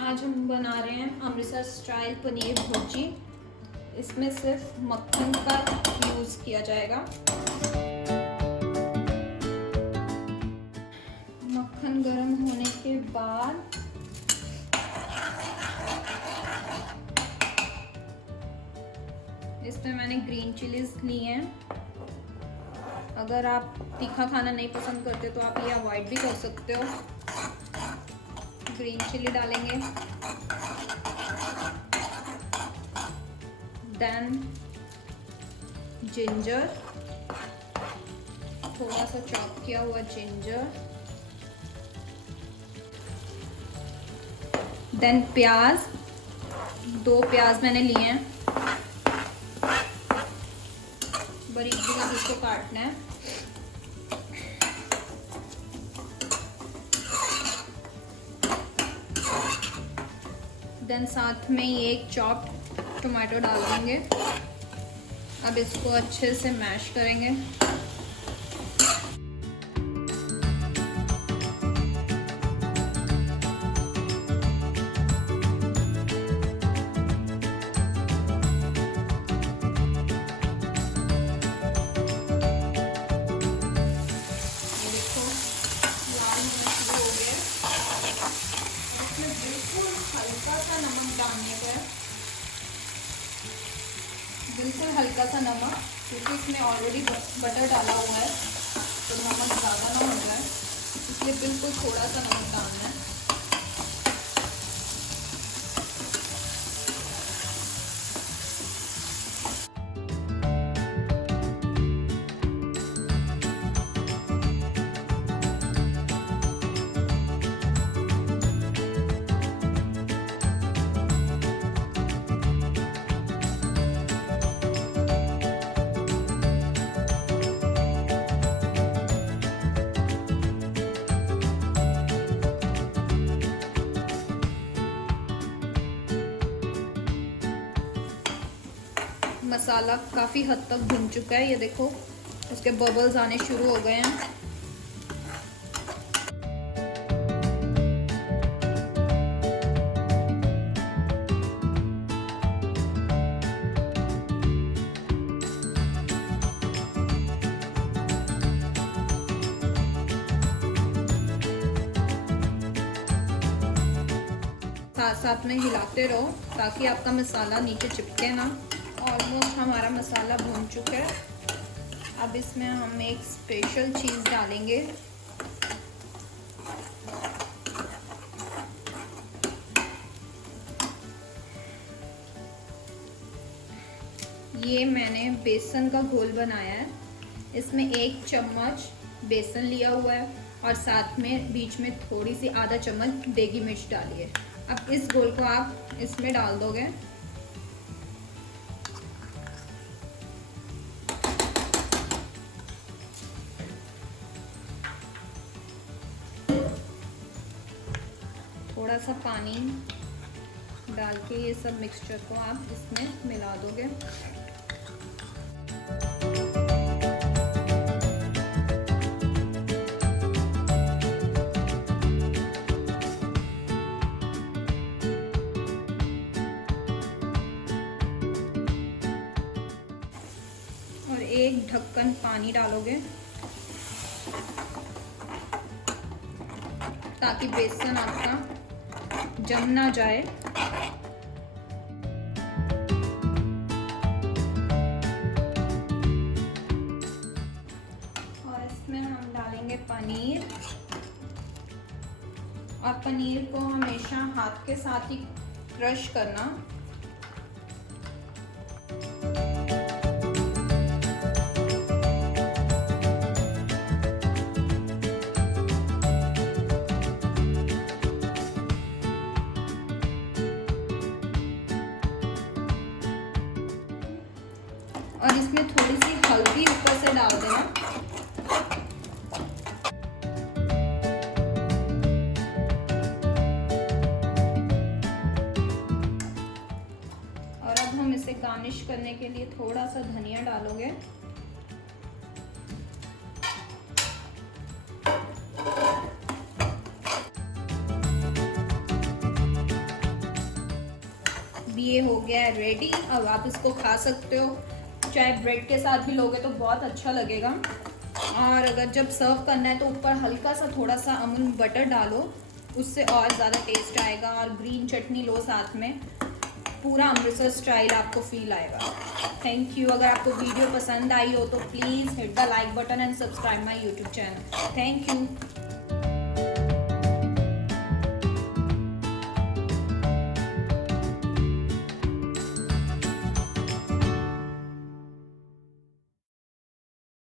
आज हम बना रहे हैं अमृतसर स्टाइल पनीर भुर्जी। इसमें सिर्फ मक्खन का यूज़ किया जाएगा। मक्खन गर्म होने के बाद इसमें मैंने ग्रीन चिलीज ली हैं। अगर आप तीखा खाना नहीं पसंद करते तो आप ये अवॉइड भी कर सकते हो। ग्रीन चिली डालेंगे, देन जिंजर, थोड़ा सा चॉप किया हुआ जिंजर, देन प्याज, 2 प्याज मैंने लिए हैं, बारीक बारीक इसको काटना है। देन साथ में ही एक चॉप्ड टोमेटो डाल देंगे। अब इसको अच्छे से मैश करेंगे। बिल्कुल हल्का सा नमक, क्योंकि इसमें ऑलरेडी बटर डाला हुआ है तो नमक ज़्यादा ना हो जाए, इसलिए बिल्कुल थोड़ा सा नमक डालना है। मसाला काफ़ी हद तक भुन चुका है, ये देखो उसके बबल्स आने शुरू हो गए हैं। साथ साथ में हिलाते रहो ताकि आपका मसाला नीचे चिपके ना। ऑलमोस्ट हमारा मसाला भून चुका है। अब इसमें हम एक स्पेशल चीज़ डालेंगे। ये मैंने बेसन का घोल बनाया है। इसमें 1 चम्मच बेसन लिया हुआ है और साथ में बीच में थोड़ी सी आधा चम्मच देगी मिर्च डाली है। अब इस घोल को आप इसमें डाल दोगे। थोड़ा सा पानी डाल के ये सब मिक्सचर को आप इसमें मिला दोगे। और एक ढक्कन पानी डालोगे ताकि बेसन आपका जम ना जाए। और इसमें हम डालेंगे पनीर, और पनीर को हमेशा हाथ के साथ ही क्रश करना। और इसमें थोड़ी सी हल्दी ऊपर से डाल देना। और अब हम इसे गार्निश करने के लिए थोड़ा सा धनिया डालोगे। ये हो गया है रेडी। अब आप इसको खा सकते हो, चाहे ब्रेड के साथ भी लोगे तो बहुत अच्छा लगेगा। और अगर जब सर्व करना है तो ऊपर हल्का सा थोड़ा सा अमूल बटर डालो, उससे और ज़्यादा टेस्ट आएगा। और ग्रीन चटनी लो साथ में, पूरा अमृतसर स्टाइल आपको फील आएगा। Thank you. अगर आपको वीडियो पसंद आई हो तो please hit the like button and subscribe my YouTube channel. Thank you.